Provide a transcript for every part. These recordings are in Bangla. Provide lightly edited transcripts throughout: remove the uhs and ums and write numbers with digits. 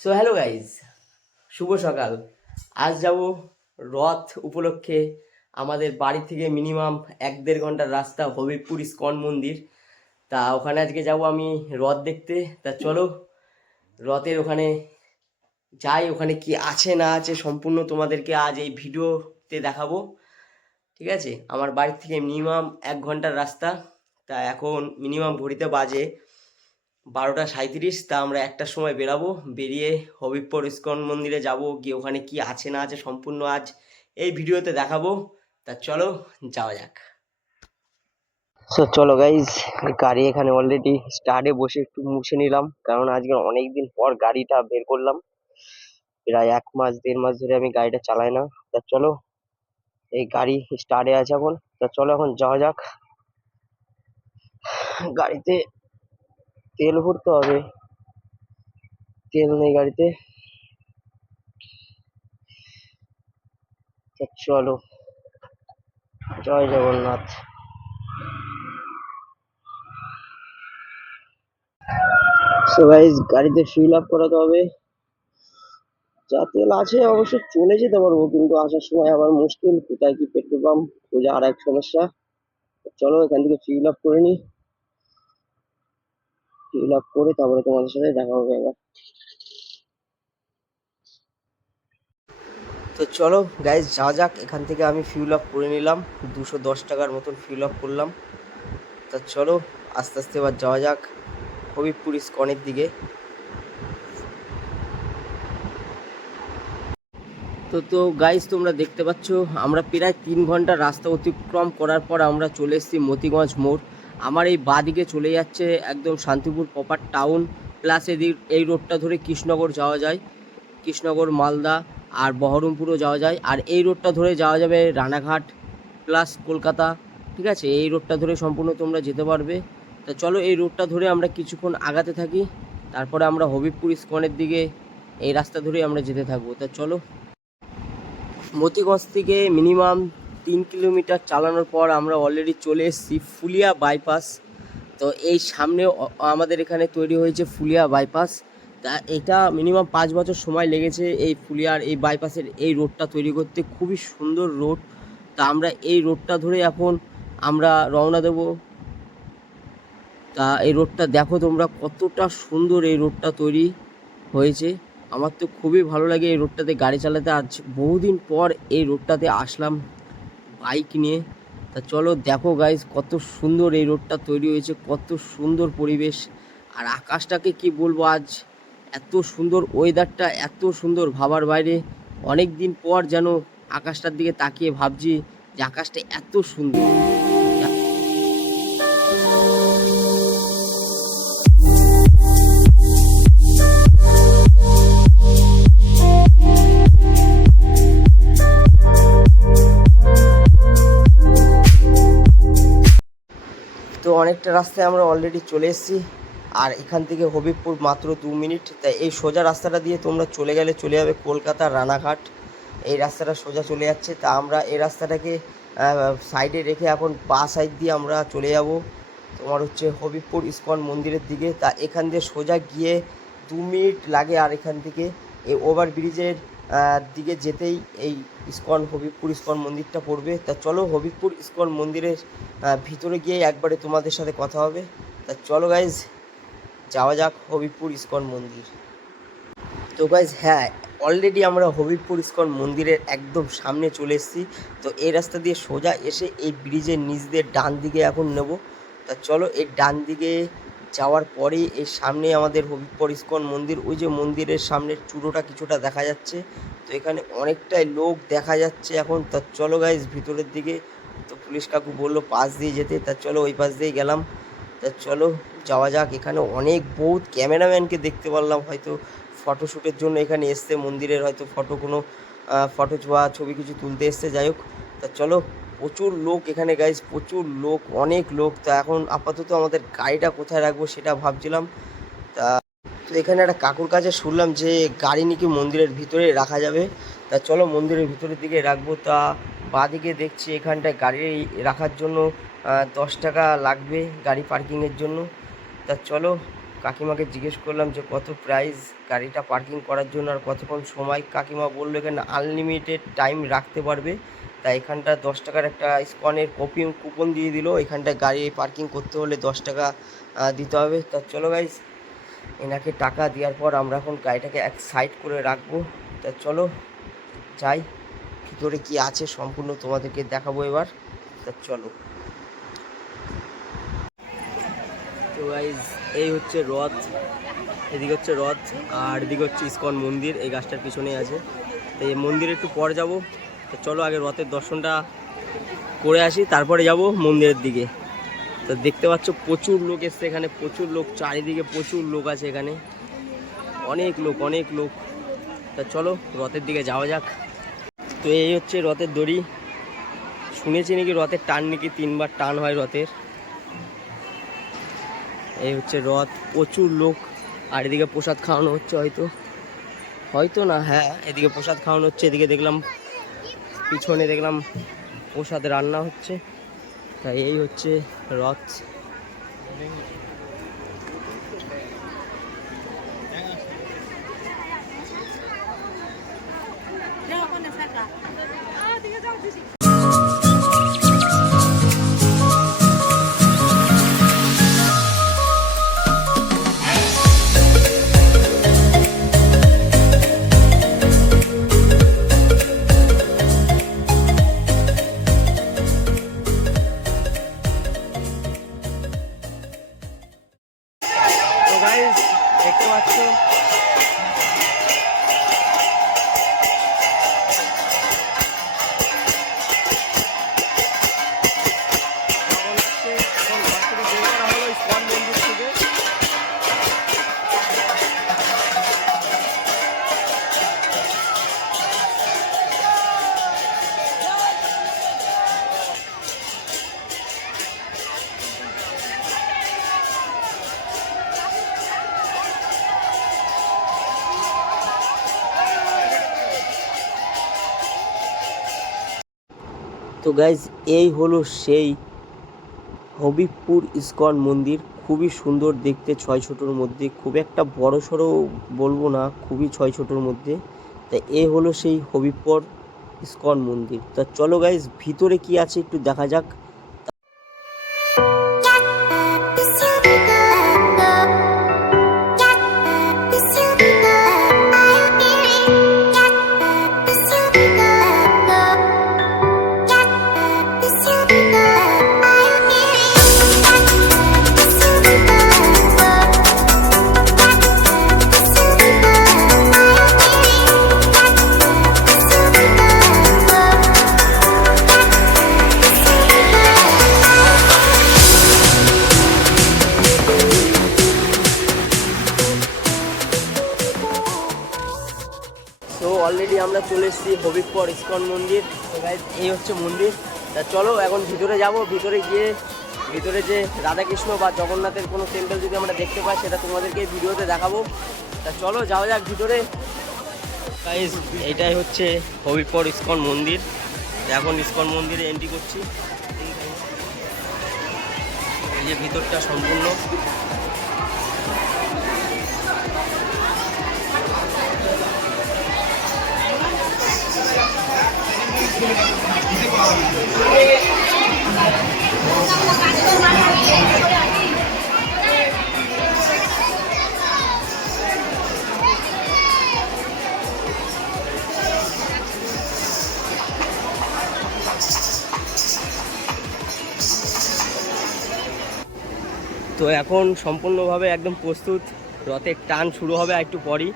সো হ্যালো গাইজ, শুভ সকাল। আজ যাব রথ উপলক্ষে আমাদের বাড়ি থেকে মিনিমাম 1-1.5 ঘন্টার রাস্তা হবিবপুর ইস্কন মন্দির। তা ওখানে আজকে যাব আমি রথ দেখতে। তা চলো রথের ওখানে যাই, ওখানে কি আছে না আছে সম্পূর্ণ তোমাদেরকে আজ এই ভিডিওতে দেখাবো। ঠিক আছে, আমার বাড়ি থেকে মিনিমাম 1 ঘন্টার রাস্তা। তা এখন মিনিমাম ঘড়িতে বাজে 12টা 37। তা আমরা একটার সময় বেরাবো, বেরিয়ে হবিবপুর ইস্কন মন্দিরে যাব, গিয়ে ওখানে কি আছে না আছে সম্পূর্ণ আজ এই ভিডিওতে দেখাবো। তা চলো যাওয়া যাক। সো চলো গাইজ, গাড়ি এখানে অলরেডি স্টার্টে বসে একটু মুছে নিলাম, কারণ আজকে অনেকদিন পর গাড়িটা বের করলাম। প্রায় 1 মাস 1.5 মাস ধরে আমি গাড়িটা চালাই না। তা চলো, এই গাড়ি স্টার্টে আছে এখন। তা চলো এখন যাওয়া যাক। গাড়িতে তেল ভরতে হবে, তেল নেই গাড়িতে। তা চলো, জয় জগন্নাথ। সো গাইজ, গাড়িতে ফিল আপ করাতে হবে। যা তেল আছে অবশ্য চলে যেতে পারবো, কিন্তু আসার সময় আবার মুশকিল, কোথায় কি পেট্রোল পাম্প খোঁজা আর এক সমস্যা। চলো এখান থেকে ফিল আপ করে নি, ফিল আপ করে তারপরে তোমাদের সাথে দেখা হবে আবার। তো চলো গাইজ যাওয়া যাক। এখান থেকে আমি ফিউল আপ করে নিলাম, 210 টাকার মতন ফিউল আপ করলাম। তা চলো আস্তে আস্তে এবার যাওয়া যাক হবিবপুর ইস্কনের দিকে। তো গাইজ তোমরা দেখতে পাচ্ছ, আমরা প্রায় 3 ঘন্টা রাস্তা অতিক্রম করার পর আমরা চলে এসেছি মতিগঞ্জ মোড়। আমার এই বাঁদিকে চলে যাচ্ছে একদম শান্তিপুর প্রপার টাউন, প্লাস এই রোডটা ধরে কৃষ্ণনগর যাওয়া যায়, কৃষ্ণনগর মালদা আর বহরমপুরও যাওয়া যায়। আর এই রোডটা ধরে যাওয়া যাবে রানাঘাট প্লাস কলকাতা। ঠিক আছে, এই রোডটা ধরে সম্পূর্ণ তোমরা যেতে পারবে। তা চলো এই রোডটা ধরে আমরা কিছুক্ষণ আগাতে থাকি, তারপরে আমরা হবিবপুর ইস্কনের দিকে এই রাস্তা ধরে আমরা যেতে থাকবো। তা চলো, মতিগঞ্জ থেকে মিনিমাম 3 কিলোমিটার চালানোর পর আমরা অলরেডি চলে এসেছি ফুলিয়া বাইপাস। তো এই সামনে আমাদের এখানে তৈরি হয়েছে ফুলিয়া বাইপাস। তা এটা মিনিমাম 5 বছর সময় লেগেছে এই ফুলিয়ার এই বাইপাসের এই রোডটা তৈরি করতে, খুবই সুন্দর রোড। তা আমরা এই রোডটা ধরে এখন আমরা রওনা দেব। তা এই রোডটা দেখো তোমরা, কতটা সুন্দর এই রোডটা তৈরি হয়েছে। আমার তো খুবই ভালো লাগে এই রোডটাতে গাড়ি চালাতে। আজ বহুদিন পর এই রোডটাতে আসলাম বাইক নিয়ে। তা চলো দেখো গাইজ, কত সুন্দর এই রোডটা তৈরি হয়েছে, কত সুন্দর পরিবেশ। আর আকাশটাকে কি বলবো, আজ এত সুন্দর ওয়েদারটা, এত সুন্দর ভাবার বাইরে। অনেক দিন পর যেন আকাশটার দিকে তাকিয়ে ভাবছি যে আকাশটা এত সুন্দর। তো অনেকটা রাস্তায় আমরা অলরেডি চলে এসেছি, আর এখান থেকে হবিবপুর মাত্র 2 মিনিট। তাই এই সোজা রাস্তাটা দিয়ে তোমরা চলে গেলে চলে যাবে কলকাতা রানাঘাট। এই রাস্তাটা সোজা চলে যাচ্ছে। তা আমরা এই রাস্তাটাকে সাইডে রেখে এখন সাইড দিয়ে আমরা চলে যাব তোমার হচ্ছে হবিবপুর ইস্কন মন্দিরের দিকে। তা এখান দিয়ে সোজা গিয়ে 2 মিনিট লাগে, আর এখান থেকে এই ওভারব্রিজের দিকে যেতেই এই হবিবপুর ইস্কন মন্দিরটা পড়বে। তা চলো হবিবপুর ইস্কন মন্দিরের ভিতরে গিয়ে একবারে তোমাদের সাথে কথা হবে। তা চলো গাইজ যাওয়া যাক হবিবপুর ইস্কন মন্দির। তো গাইজ হ্যাঁ, অলরেডি আমরা হবিবপুর ইস্কন মন্দিরের একদম সামনে চলে এসেছি। তো এই রাস্তা দিয়ে সোজা এসে এই ব্রিজের নিচ দিয়ে ডান দিকে এখন নেব। তা চলো এই ডান দিকে যাওয়ার পরেই এই সামনে আমাদের হবিবপুর ইস্কন মন্দির। ওই যে মন্দিরের সামনের চূড়োটা কিছুটা দেখা যাচ্ছে। তো এখানে অনেকটাই লোক দেখা যাচ্ছে এখন। তা চলো গাইজ ভিতরের দিকে। তো পুলিশ কাকু বললো পাশ দিয়ে যেতে, তা চলো ওই পাশ দিয়েই গেলাম। তা চলো যাওয়া যাক। এখানে অনেক বহুত ক্যামেরাম্যানকে দেখতে পারলাম, হয়তো ফটোশ্যুটের জন্য এখানে এসছে মন্দিরের, হয়তো কোনো ফটো বা ছবি কিছু তুলতে এসছে, যাই হোক। তা চলো, প্রচুর লোক এখানে গাইজ, প্রচুর লোক, অনেক লোক। তা এখন আপাতত আমাদের গাড়িটা কোথায় রাখবো সেটা ভাবছিলাম। তা তো এখানে একটা কাকুর কাছে শুনলাম যে গাড়ি নাকি মন্দিরের ভিতরে রাখা যাবে। তা চলো মন্দিরের ভিতরের দিকে রাখবো। তা বাঁদিকে দেখছি এখানটায় গাড়ি রাখার জন্য 10 টাকা লাগবে গাড়ি পার্কিংয়ের জন্য। তা চলো কাকিমাকে জিজ্ঞেস করলাম যে কত প্রাইস গাড়িটা পার্কিং করার জন্য আর কতক্ষণ সময়। কাকিমা বললো এখানে আনলিমিটেড টাইম রাখতে পারবে, তাই এখানটা 10 টাকার একটা ইসকনের কুপন দিয়ে দিল। এখানটায় গাড়ি পার্কিং করতে হলে 10 টাকা দিতে হবে। তা চলো গাইজ, এনাকে টাকা দেওয়ার পর আমরা এখন গাড়িটাকে এক সাইড করে রাখবো। তা চলো যাই, ভিতরে কি আছে সম্পূর্ণ তোমাদেরকে দেখাবো এবার। তা চলো। তো গাইজ এই হচ্ছে রথ, এদিকে হচ্ছে রথ আর এদিকে হচ্ছে ইসকন মন্দির, এই গাছটার পিছনেই আছে। তো এই মন্দিরে একটু পর যাব। তো চলো আগে রথের দর্শনটা করে আসি, তারপরে যাব মন্দিরের দিকে। তো দেখতে পাচ্ছ প্রচুর লোক এসছে এখানে, প্রচুর লোক, চারিদিকে প্রচুর লোক আছে এখানে, অনেক লোক। তা চলো রথের দিকে যাওয়া যাক। তো এই হচ্ছে রথের দড়ি। শুনেছি নাকি রথের টান নাকি 3 বার টান হয় রথের। এই হচ্ছে রথ, প্রচুর লোক। আর এদিকে প্রসাদ খাওয়ানো হচ্ছে, হয়তো না, হ্যাঁ এদিকে প্রসাদ খাওয়ানো হচ্ছে। এদিকে দেখলাম, পিছনে দেখলাম প্রসাদ রান্না হচ্ছে। তাই এই হচ্ছে রথ। তো গাইস দেখতে পাচ্ছ তো গাইজ এই হলো সেই হবিবপুর ইসকন মন্দির। খুবই সুন্দর দেখতে, 6 ছোটোর মধ্যে, খুব একটা বড় সড়ো বলবো না, খুবই 6 ছোটোর মধ্যে। তা এই হলো সেই হবিবপুর ইসকন মন্দির। তা চলো গাইজ ভিতরে কি আছে একটু দেখা যাক। তো অলরেডি আমরা চলে এসেছি হবিবপুর ইসকন মন্দির। তো গাইজ এই হচ্ছে মন্দির। তা চলো এখন ভিতরে যাব। ভিতরে গিয়ে ভিতরে যে রাধাকৃষ্ণ বা জগন্নাথের কোনো টেম্পল যদি আমরা দেখতে পাই সেটা তোমাদেরকে ভিডিওতে দেখাবো। তা চলো যাওয়া যাক ভিতরে। গাইজ এইটাই হচ্ছে হবিবপুর ইসকন মন্দির। এখন ইসকন মন্দিরে এন্ট্রি করছি। এই যে ভিতরটা সম্পূর্ণ। তো এখন সম্পূর্ণভাবে একদম প্রস্তুত, রথের টান শুরু হবে একটু পরই।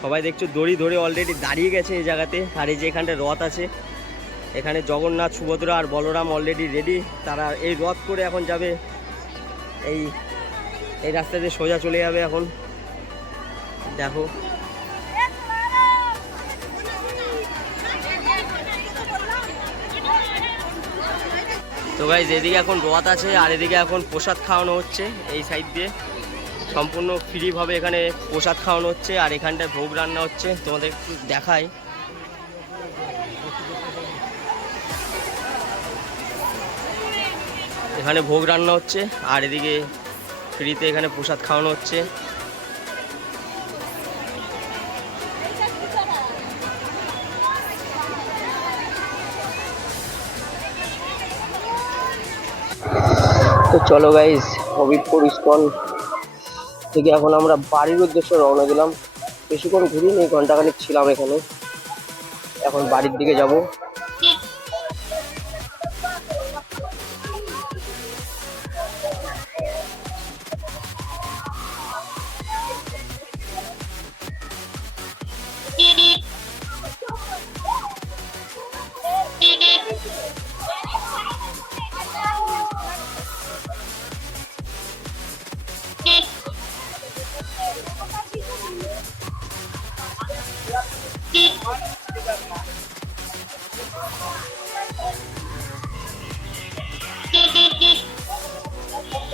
সবাই দেখছো দড়ি ধরে অলরেডি দাঁড়িয়ে গেছে এই জায়গাতে। আর এই যে এখানটা রথ আছে, এখানে জগন্নাথ, সুভদ্রা আর বলরাম অলরেডি রেডি। তারা এই রথ করে এখন যাবে, এই রাস্তা দিয়ে সোজা চলে যাবে। এখন দেখো তো গাইজ এদিকে এখন রথ আছে আর এদিকে এখন প্রসাদ খাওয়ানো হচ্ছে। এই সাইড দিয়ে সম্পূর্ণ ফ্রিভাবে এখানে প্রসাদ খাওয়ানো হচ্ছে আর এখানটায় ভোগ রান্না হচ্ছে। তোমাদের একটু দেখাই। এখানে ভোগ রান্না হচ্ছে আর এদিকে ফ্রিতে এখানে প্রসাদ খাওয়ানো হচ্ছে। তো চলো গাইস, হবিবপুর ইস্কন থেকে এখন আমরা বাড়ির উদ্দেশ্যে রওনা দিলাম। বেশিক্ষণ ঘুরিনি, ঘন্টাখানিক ছিলাম এখানে। এখন বাড়ির দিকে যাব।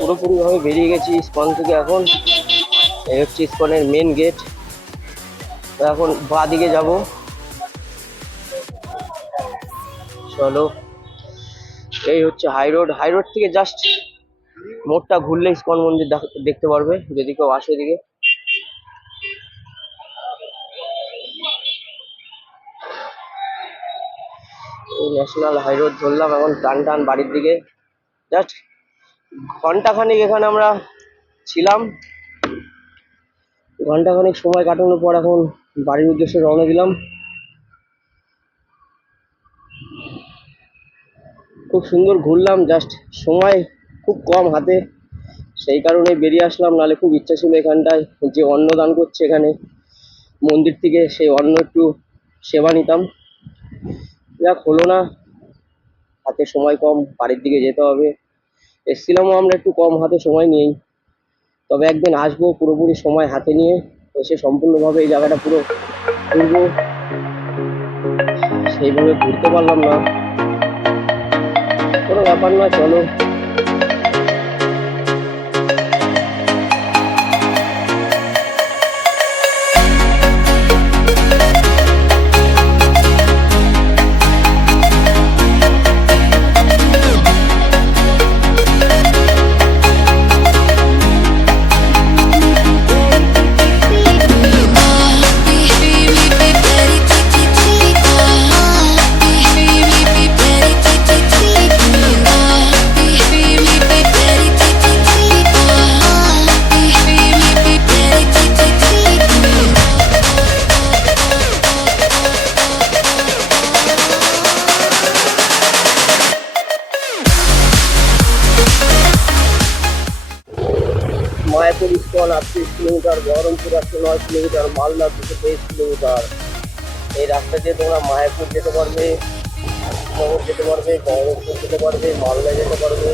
পুরোপুরি ভাবে বেরিয়ে গেছি ইস্কন থেকে। এখন এই হচ্ছে ইস্কনের মেন গেট। তো এখন বাঁ দিকে যাব। চলো, এই হচ্ছে হাই রোড। হাই রোড থেকে জাস্ট মোড়টা ঘুরলে ইস্কন মন্দির দেখতে পারবে, যদি কেউ আসে এদিকে। এই ন্যাশনাল হাই রোড ধরলাম, এখন টান টান বাড়ির দিকে। জাস্ট ঘন্টাখানিক এখানে আমরা ছিলাম। ঘন্টাখানিক সময় কাটানোর পর এখন বাড়ির উদ্দেশ্যে রওনা দিলাম। খুব সুন্দর ঘুরলাম, জাস্ট সময় খুব কম হাতে, সেই কারণে বেরিয়ে আসলাম। নাহলে খুব ইচ্ছা ছিল এখানটায় যে অন্নদান করছে এখানে মন্দির থেকে, সেই অন্ন একটু সেবা নিতাম। যাক, হলো না, হাতে সময় কম, বাড়ির দিকে যেতে হবে। এসছিলামও আমরা একটু কম হাতে সময় নিয়েই। তবে একদিন আসবো পুরোপুরি সময় হাতে নিয়ে, এসে সম্পূর্ণভাবে এই জায়গাটা পুরো ঘুরবো। সেইভাবে ঘুরতে পারলাম না, কোনো ব্যাপার নয়। চলো, Mayapur ISKCON 38 kilometre, Baharampur 109 kilometre, Malda 223 kilometre. এই রাস্তা দিয়ে তোমরা মায়াপুর যেতে পারবে, কৃষ্ণনগর যেতে পারবে, বহরমপুর যেতে পারবে, মালদা যেতে পারবে।